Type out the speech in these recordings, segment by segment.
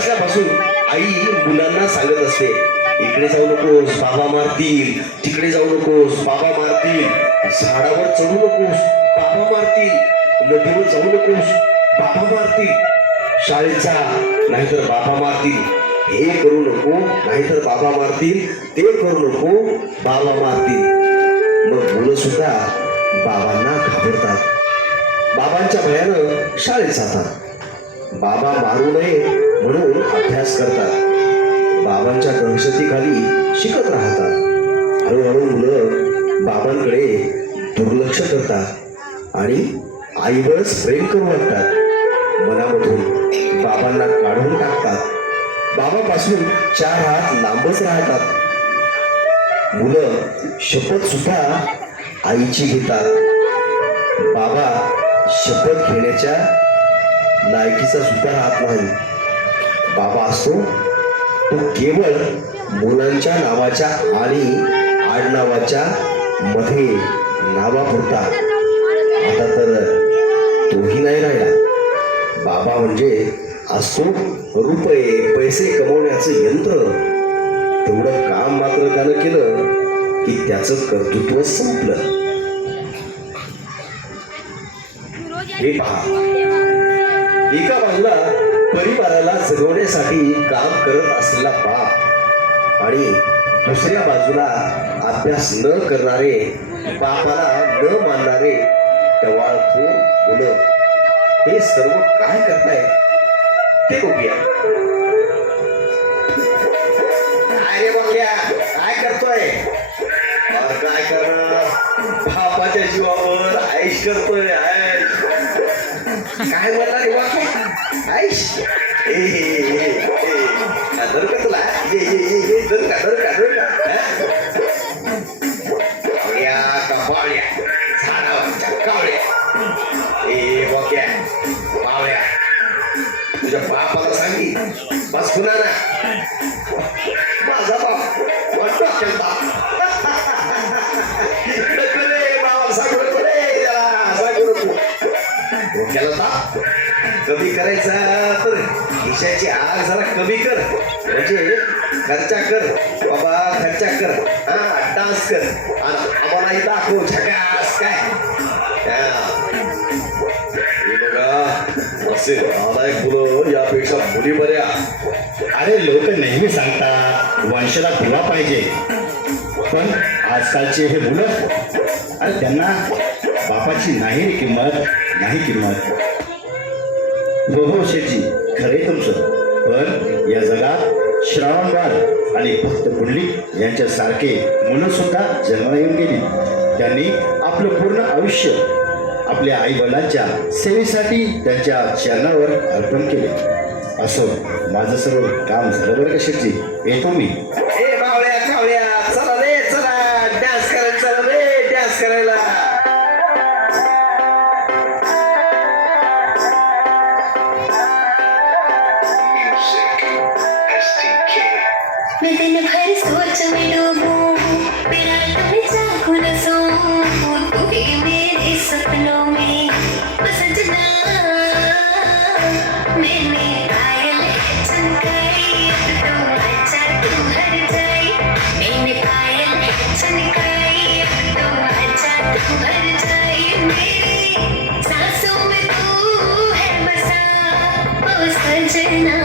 असल्यापासून आई मुलांना सांगत असते, इकडे जाऊ नकोस बाबा मारतील, तिकडे जाऊ नकोस बाबा मारतील, झाडावर चढू नकोस बाबा मारतील, नदीवर जाऊ नकोस बाबा मारतील, शाळेत जा नाहीतर बाबा मारतील, हे करू नको नाहीतर बाबा मारतील, ते करू नको बाबा मारतील. मग मुलं सुद्धा बाबांना घाबरतात, बाबांच्या भयानं शाळेत जातात, बाबा मारू नये म्हणून अभ्यास करतात, बाबांच्या दहशतीखाली शिकत राहतात. हळूहळू मुलं बाबांकडे दुर्लक्ष करतात आणि आईवरच प्रेम करू लागतात. मनामधून बाबांना काढून टाकतात, बाबापासून 4 हात लांबच राहतात. मुलं शपथ सुद्धा आईची घेतात. बाबा शपथ घेण्याच्या लायकीचा सुद्धा राहत नाही. बाबा असतो तो केवळ मुलांच्या नावाच्या आणि आडनावाच्या मध्ये नावापुरता. आता तर तोही नाही राहिला. बाबा म्हणजे असतो रुपये पैसे कमवण्याचं यंत्र. तेवढं काम मात्र त्यानं केलं की त्याचं कर्तृत्व संपलं. हे पहा, एका बाजूला परिवाराला जगवण्यासाठी काम करत असलेला बाप आणि दुसऱ्या बाजूला अभ्यास न करणारे, बापाला न मानणारे टवाळखोर मुलं. हे सर्व काय करताय ते बघूया. काय रे बघ्या, काय करतोय? काय करणार, बापाच्या जीवावर आईश करतोय. काय बोलला रे बाबा, आईश? धर का तुला, धर का धर का धर का कावळ्या, झाडावरच्या कावळ्या. बघ्या पावळ्या, तुझ्या बापाला सांगी बस पुन्हा ना. माझा बाप डोक्यात बाप बाबा सांगू नको रे, त्याला सांगू नको. डोक्याला ताप कमी करायचा तर खिशाची आग जरा कमी कर, म्हणजे खर्चा कर बाबा, खर्चा कर. हा, डान्स कर आणि आम्हालाही दाखव झकास. काय असे नालायक मुलं यापेक्षा मुली बऱ्या. अरे लोक नेहमी सांगतात वंशाला दिवा पाहिजे, पण आजकालचे हे मुलं, अरे त्यांना बापाची नाही रे किंमत, नाही किंमत. हो शेठजी, खरे तुमचं. पण या जगात श्रावणबाळ आणि भक्त पुंडलिक यांच्यासारखे मुलं सुद्धा जन्माला येऊन गेली. त्यांनी आपलं पूर्ण आयुष्य आपल्या आई वडिलांच्या सेवेसाठी त्यांच्या चरणावर अर्पण केले. असो, माझं सर्व काम झालं बरं का शेठजी, येतो मी. बावळ्या कावळ्या, चला रे चला, डान्स करायला चला रे, डान्स करायला. मैं दिन भर सोच में डूबूं, मेरा तुम्हें चाहूं न सोऊं, तू ही मेरे सपनों में सजना. मैंने पायल चमकाई, तो अच्छा तू हर जाई. मैंने पायल चमकाई, तो अच्छा तू हर जाई. मेरी सांसों में तू है बसा, ओ सजना.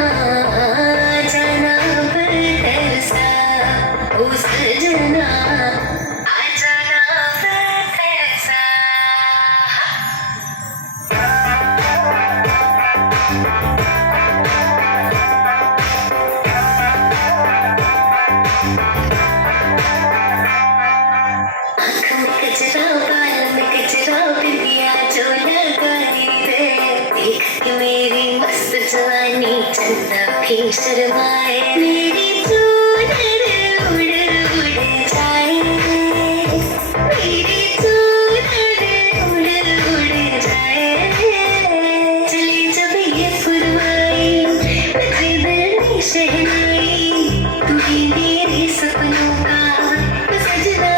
मेरी मस्त जवानी चंदा भी शर्माए, मेरी चूनर उड़ उड़ जाए, मेरी चूनर उड़ उड़ जाए. चली जब ये फुरवाई, मुझे दिल में शहनाई, तू ही मेरे सपनों का सजना.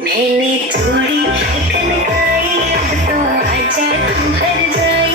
मैंने थोड़ी कनकाई, अब तो आजा तू हर जाए.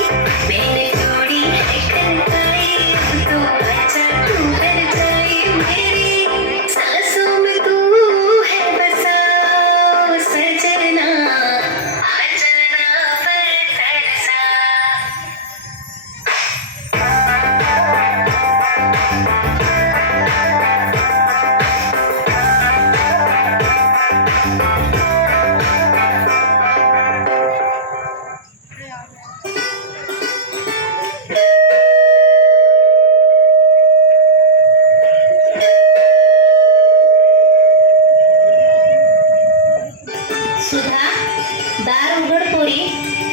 रेखा, दार उघड पोरी,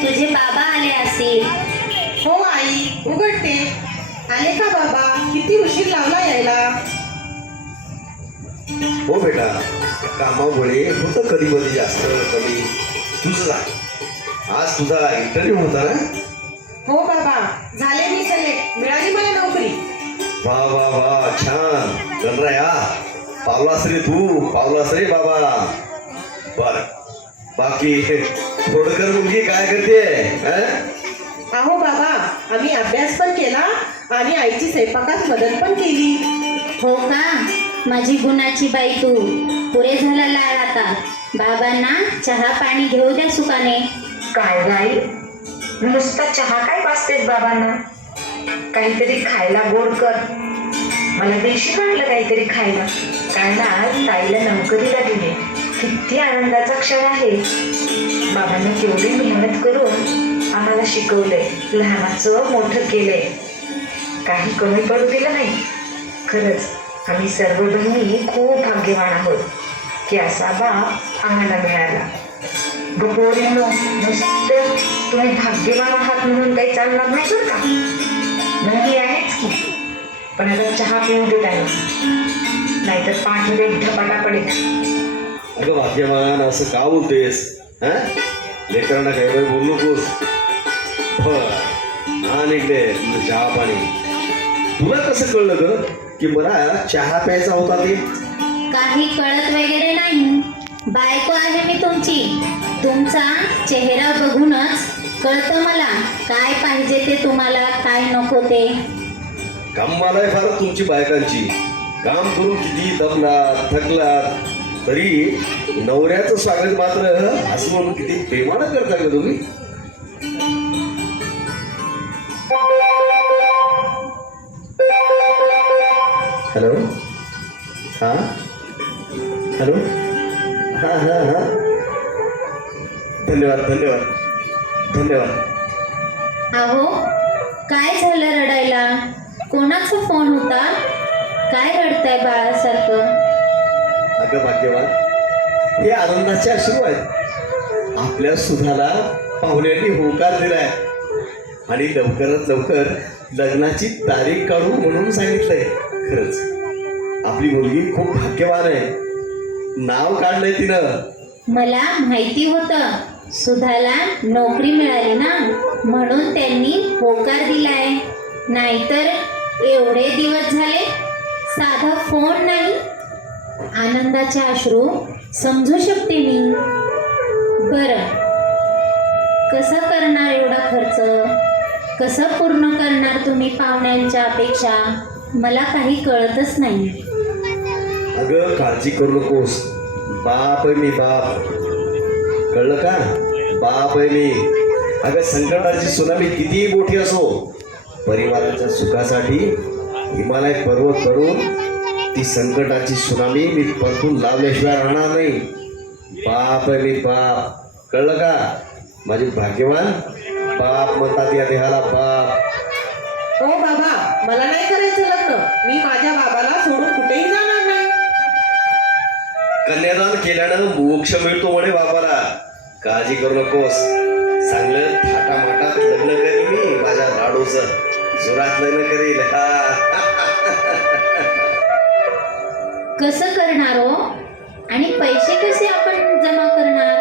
तुझे बाबा आले असतील. हो आई, उघडते. आले का बाबा? किती उशीर लावला यायला. हो बेटा, कामामुळे होतं कधी कधी जास्त कमी. तुझं सांग, आज तुझा इंटरव्ह्यू होता ना? हो बाबा, झाले मी सिलेक्ट. मिळाली मला नोकरी. वा वा वा, छान. गणराया, पावलास रे तू, पावलास रे बाबा. बर, बाकी खोडकर मुलगी काय करते? अहो बाबा, आम्ही अभ्यास पण केला आणि आईची स्वयंपाकात मदत पण केली. हो का, माझी गुणाची बाई तू. पुरे झाला लाळ आता. बाबांना चहा पाणी घेऊ द्या सुकाने. काय गाई, नुसता चहा काय पाचतेस बाबांना? काहीतरी खायला गोड कर. मला देशी वाटलं काहीतरी खायला. कारण आज ताईला नोकरीला दिले. किती आनंदाचा क्षण आहे. बाबांनी केवढी मेहनत करून आम्हाला शिकवलंय, लहानाचं मोठं केलंय. काही कमी पडू दिलं नाही. खरंच आम्ही सर्व बहिणी खूप भाग्यवान आहोत की असा बाप आम्हाला मिळाला. पोरींनो, नुसतं तुम्ही भाग्यवान आहात म्हणून काही चालणार नाही बरं का. नाही आहेच की, पण आता चहा पिऊन दे त्यांना, नाहीतर पाठीवर एक धपाटा पडेल. अगं भाग्यवान, असं का बोलतेस? लेकरांना काही काही बोलू नकोस. हा निघले तुझं चहा पाणी. तुला कसं कळलं ग की मला चहा प्यायचा होता ते? काही कळत वगैरे नाही. बायको आहे मी तुमची. तुमचा चेहरा बघूनच कळतं मला काय पाहिजे ते तुम्हाला, काय नको ते. कामाला फार तुमची बायकांची. काम करून किती दमलात थकलात तरी नवऱ्याचं स्वागत मात्र असं म्हणून किती प्रेमानं करता का तुम्ही? हॅलो, हां हॅलो, हां हां हां, धन्यवाद धन्यवाद धन्यवाद. अहो, काय झालं रडायला? कोणाचा फोन होता? काय रडताय बाळासारखं? अगं भाग्यवान, हे आनंदाचे अश्रू आहेत. आपल्या सुधाला पाहुण्यांनी होकार दिलाय आणि लवकरात लवकर लग्नाची तारीख काढू म्हणून सांगितलंय. खरंच आपली मुलगी खूप भाग्यवान आहे. नाव काढलंय तिनं. मला माहिती होतं सुधाला नोकरी मिळाली ना, म्हणून त्यांनी होकार दिलाय. नाहीतर एवढे दिवस झाले साधा फोन नाही. आनंदाचे अश्रू समजू शकते मी. बरं, कसं करणार एवढा खर्च? कसं पूर्ण करणार तुम्ही पाहुण्यांच्या अपेक्षा? मला काही कळतच नाही. अगं काळजी करू नकोस. बाप आहे मी, बाप. कळलं का? बाप आहे मी. अगं संकटाची सुनामी कितीही मोठी असो, परिवाराच्या सुखासाठी हिमालय पर्वत करून ती संकटाची सुनामी मी परतून लावल्याशिवाय राहणार नाही. बाप आहे मी, बाप. कळलं का? माझे भाग्यवान बाप म्हणतात या देहाला, बाप. हो बाबा, मला नाही करायचं लग्न. मी माझ्या बाबाला सोडून कुठेही जाणार नाही. कन्यादान केल्यानं मोक्ष मिळतो म्हणे बाबाला. काळजी करू नकोस. चांगलं थाटामाटात लग्न करीन मी. माझ्या लाडूचं जोरात लग्न करील. कसं करणार हो? आणि पैसे कसे आपण जमा करणार?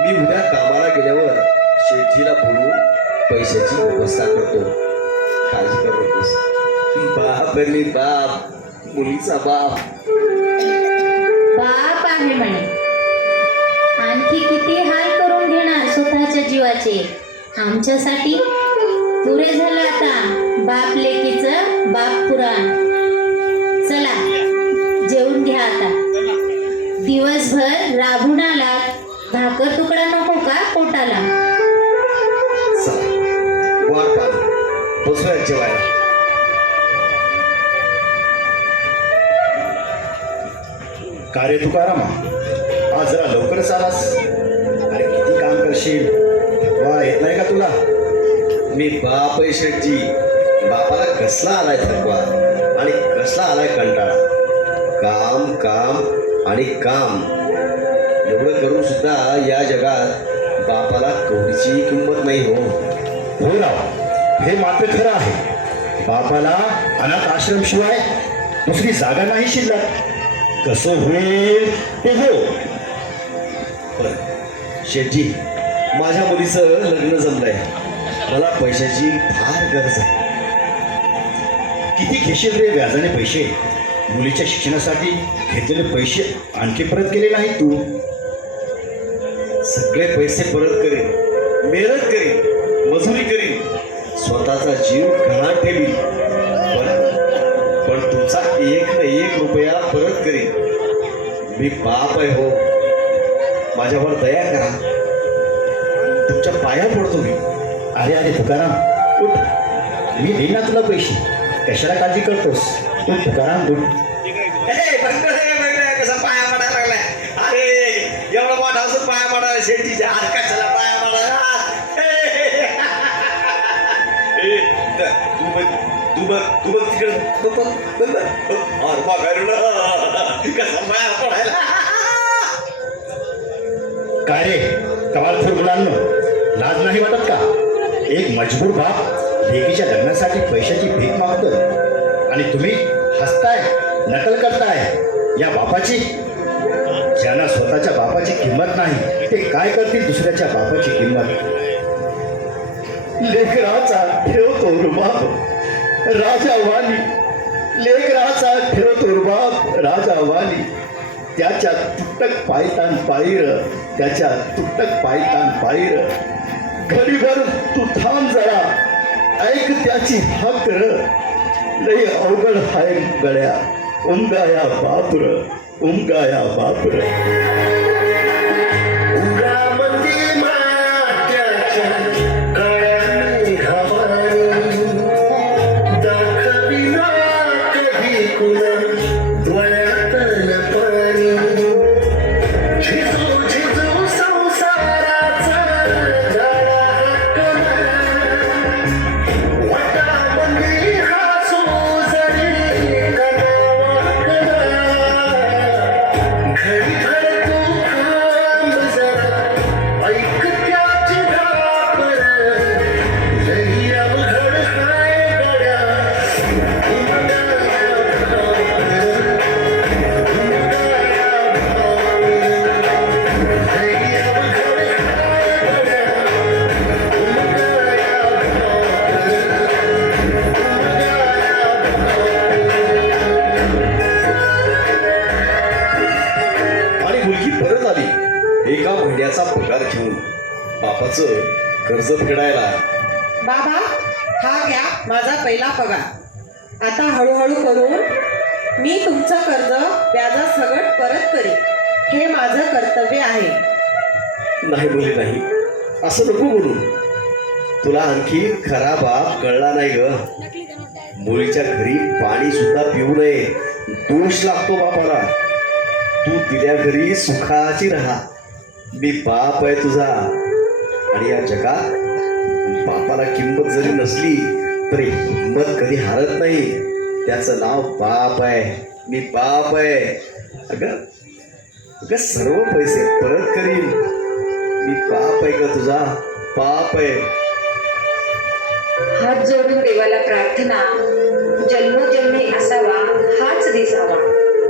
मी उद्या कामाला गेल्यावर शेठजीला बोलून पैशाची व्यवस्था करतो. काळजी करू नकोस. बाप आहे मी, बाप. मुलीचा बाप. बाप आहे म्हणे. आणखी किती हाल करून घेणार स्वतःच्या जीवाचे आमच्यासाठी? पुरे झालं आता बाप लेकीचं बाप पुराण. चला जेवून घ्या आता. दिवसभर राबून आलात. भाकर तुकडा नको का पोटाला? चला वाट काम बसूया जेवायला. का रे तुकारामा, आज जरा लवकरच आलास. अरे किती काम करशील, थकवा येत नाही का तुला? मी बाप आहे शेठजी. बापाला कसला आलाय थकवा आणि कसला आलाय कंटाळा. काम काम आणि काम. एवढं करून सुद्धा या जगात बापाला कवडीची किंमत नाही हो. हो राव, हे मात्र खरं आहे. बापाला अनाथ आश्रम शिवाय दुसरी जागा नाही शिल्लक. कसं होईल ते हो. बरं शेठजी, माझ्या मुलीचं लग्न जमलंय. मला पैशाची फार गरज आहे. किती घेशील रे व्याजाने पैसे? मुलीच्या शिक्षणासाठी घेतलेले पैसे आणखी परत केले नाही तू. सगळे पैसे परत करेन, मेहनत करीन, मजुरी करीन, स्वतःचा जीव गहाण ठेवीन. पण तुमचा एक ना एक रुपया परत करीन. मी बाप आहे हो, माझ्यावर दया करा. तुमच्या पाया पडतो मी. अरे अरे तुकाराम, उठ. मी देईन ना तुला पैसे. कशाला काळजी करतोस? तू तुकाराम उठ. कसा पाया पडायला लागलाय? अरे एवढा मोठा असून पाया पडायला शेठजीच्या हात कशाला पाया पडायला? तू बघ तिकडं कसा पाया पडायला. काय रे कमालखोर मुलांनो, लाज नाही वाटत का? एक मजबूर बाप लेकीच्या लग्नासाठी पैशाची भीक मागतोय आणि तुम्ही हसताय, नकल करताय या बापाची. ज्यांना स्वतःच्या बापाची किंमत नाही ते काय करतील दुसऱ्याच्या बापाची किंमत? लेकराचा ठेवतो रुबाब राजा वाली, लेकराचा ठेवतो रुबाब राजा वाली. त्याच्या तुटक पायतान पायीर, त्याच्या तुटक पायतान पायीर. घडीभर तू थांब जरा, ऐक त्याची हकर. लय अवघड हाय गड्या, उमगाया बापर, उमगाया बापर. एका महिन्याचा पगार घेऊन बापाचं कर्ज फेडायला. बाबा, हा घ्या माझा पहिला पगार. आता हळूहळू करून मी तुमचं कर्ज व्याजासकट परत करीन. हे माझं कर्तव्य आहे. नाही मुली नाही, असं नको बोलू. तुला आणखी खरा बाप कळला नाही ग. मुलीच्या घरी पाणी सुद्धा पिऊ नये, दोष लागतो बापाला. तू तिच्या घरी सुखाची राहा. मी बाप आहे तुझा. आणि या जगात बापाला किंमत जरी नसली तरी हिंमत कधी हारत नाही. त्याचं नाव बाप आहे. मी बाप आहे. अगं सर्व पैसे परत करीन. मी बाप आहे का तुझा? बाप आहे. हात जोडून देवाला प्रार्थना, जन्मोजन्मी असावा हाच दिसावा.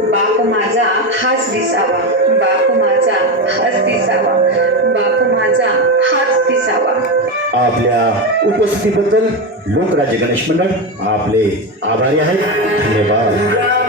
बाप माझा हाच दिसावा, बाप माझा हाच दिसावा, बाप माझा हाच दिसावा. आपल्या उपस्थितीबद्दल लोकराज्य गणेश मंडळ आपले आभारी आहेत. धन्यवाद.